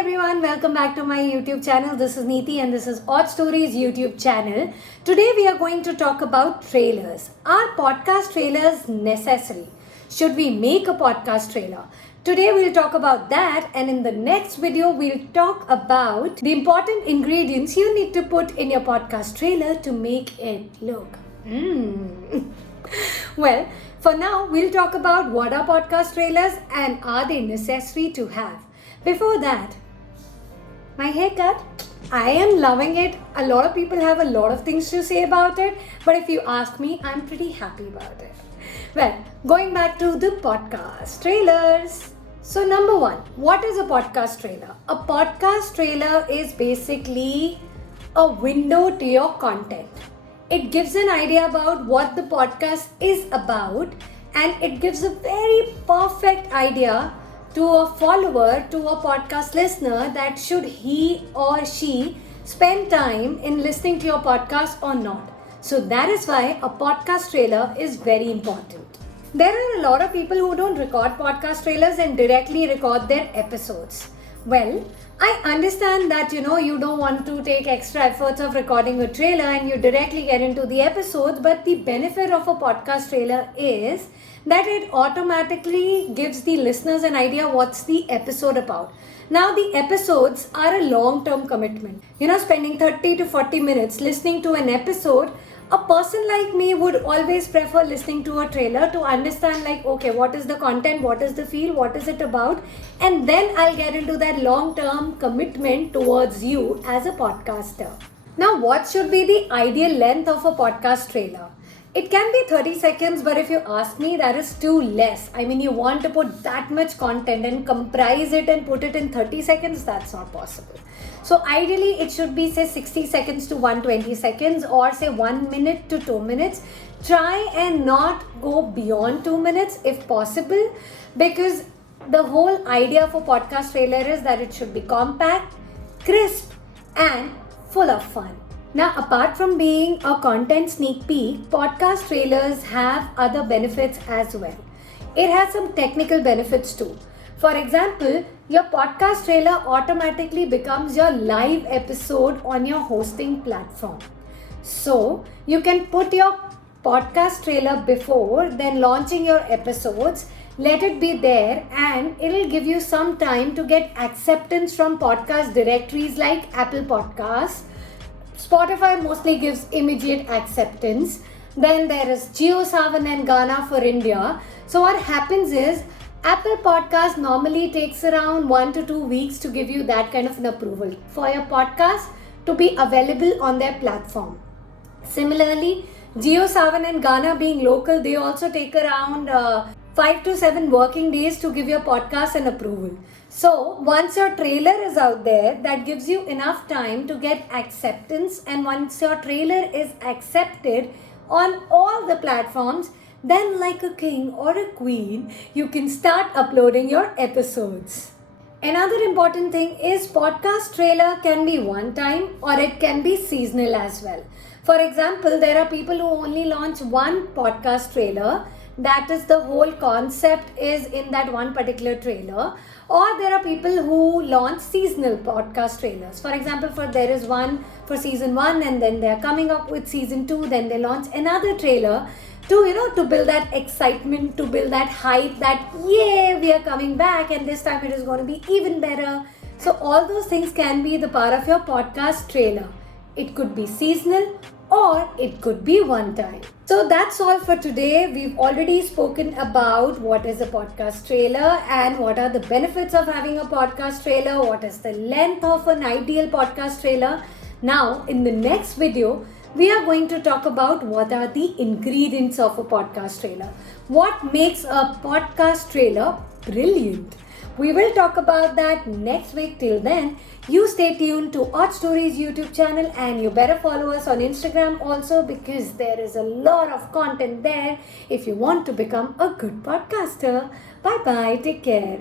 everyone, welcome back to my YouTube channel. This is Neeti and this is Odd Stories YouTube channel. Today we are going to talk about trailers. Are podcast trailers necessary? Should we make a podcast trailer? Today we'll talk about that, and in the next video we'll talk about the important ingredients you need to put in your podcast trailer to make it look. Well, for now we'll talk about what are podcast trailers and are they necessary to have. Before that, my haircut, I am loving it. A lot of people have a lot of things to say about it, but if you ask me, I'm pretty happy about it. Well, going back to the podcast trailers. So number one, what is a podcast trailer? A podcast trailer is basically a window to your content. It gives an idea about what the podcast is about, and it gives a very perfect idea to a follower, to a podcast listener, that should he or she spend time in listening to your podcast or not. So that is why a podcast trailer is very important. There are a lot of people who don't record podcast trailers and directly record their episodes. Well, I understand that you don't want to take extra efforts of recording a trailer and you directly get into the episodes, but the benefit of a podcast trailer is that it automatically gives the listeners an idea what's the episode about. Now the episodes are a long-term commitment. Spending 30 to 40 minutes listening to an episode, a person like me would always prefer listening to a trailer to understand okay, what is the content, what is the feel, what is it about, and then I'll get into that long-term commitment towards you as a podcaster. Now, what should be the ideal length of a podcast trailer? It can be 30 seconds, but if you ask me, that is too less. You want to put that much content and comprise it and put it in 30 seconds, that's not possible. So ideally, it should be say 60 seconds to 120 seconds or say 1 minute to 2 minutes. Try and not go beyond 2 minutes if possible, because the whole idea of a podcast trailer is that it should be compact, crisp, and full of fun. Now, apart from being a content sneak peek, podcast trailers have other benefits as well. It has some technical benefits too. For example, your podcast trailer automatically becomes your live episode on your hosting platform. So, you can put your podcast trailer before then launching your episodes, let it be there, and it'll give you some time to get acceptance from podcast directories like Apple Podcasts. Spotify mostly gives immediate acceptance. Then there is JioSaavn and Gaana for India. So what happens is Apple Podcast normally takes around 1 to 2 weeks to give you that kind of an approval for your podcast to be available on their platform. Similarly, JioSaavn and Gaana being local, they also take around 5 to 7 working days to give your podcast an approval. So once your trailer is out there, that gives you enough time to get acceptance, and once your trailer is accepted on all the platforms, then like a king or a queen, you can start uploading your episodes. Another important thing is podcast trailer can be one time or it can be seasonal as well. For example, there are people who only launch one podcast trailer. That is, the whole concept is in that one particular trailer. Or there are people who launch seasonal podcast trailers. For example, there is one for season 1 and then they are coming up with season 2. Then they launch another trailer to build that excitement, to build that hype that, yay, we are coming back and this time it is going to be even better. So all those things can be the part of your podcast trailer. It could be seasonal or it could be one time. So that's all for today. We've already spoken about what is a podcast trailer and what are the benefits of having a podcast trailer, what is the length of an ideal podcast trailer. Now, in the next video, we are going to talk about what are the ingredients of a podcast trailer. What makes a podcast trailer brilliant? We will talk about that next week. Till then, you stay tuned to Odd Stories YouTube channel, and you better follow us on Instagram also, because there is a lot of content there if you want to become a good podcaster. Bye bye. Take care.